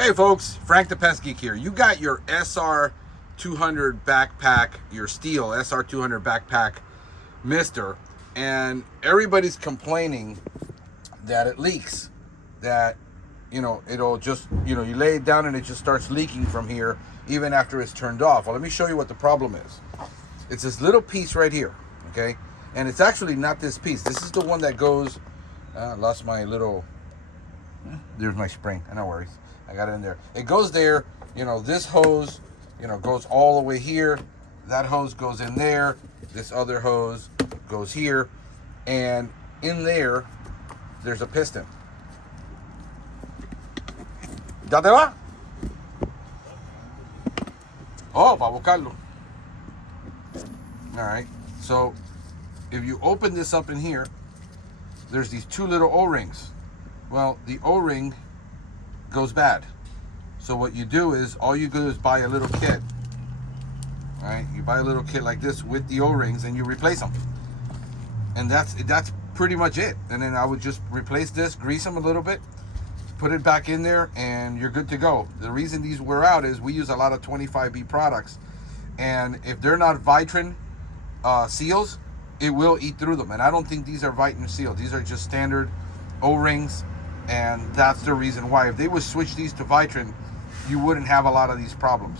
Hey folks, Frank the Pestgeek here. You got your SR200 backpack, your Stihl SR200 backpack Myster, and everybody's complaining that it leaks. That, it'll just, you lay it down and it just starts leaking from here even after it's turned off. Well, let me show you what the problem is. It's this little piece right here, okay? And it's actually not this piece. This is the one that goes, lost my little, there's my spring, no worries. I got it in there. It goes there, this hose, goes all the way here. That hose goes in there. This other hose goes here. And in there, there's a piston. ¿Ya te va? Oh, para buscarlo. All right. So, if you open this up in here, there's these two little O-rings. Well, the O-ring goes bad. So what you do is, all you do is buy a little kit. All right, you buy a little kit like this with the O-rings and you replace them. And that's pretty much it. And then I would just replace this, grease them a little bit, put it back in there, and you're good to go. The reason these wear out is we use a lot of 25B products. And if they're not Vitrin seals, it will eat through them. And I don't think these are Vitrin seals. These are just standard O-rings. And that's the reason why. If they would switch these to Vitrin, you wouldn't have a lot of these problems.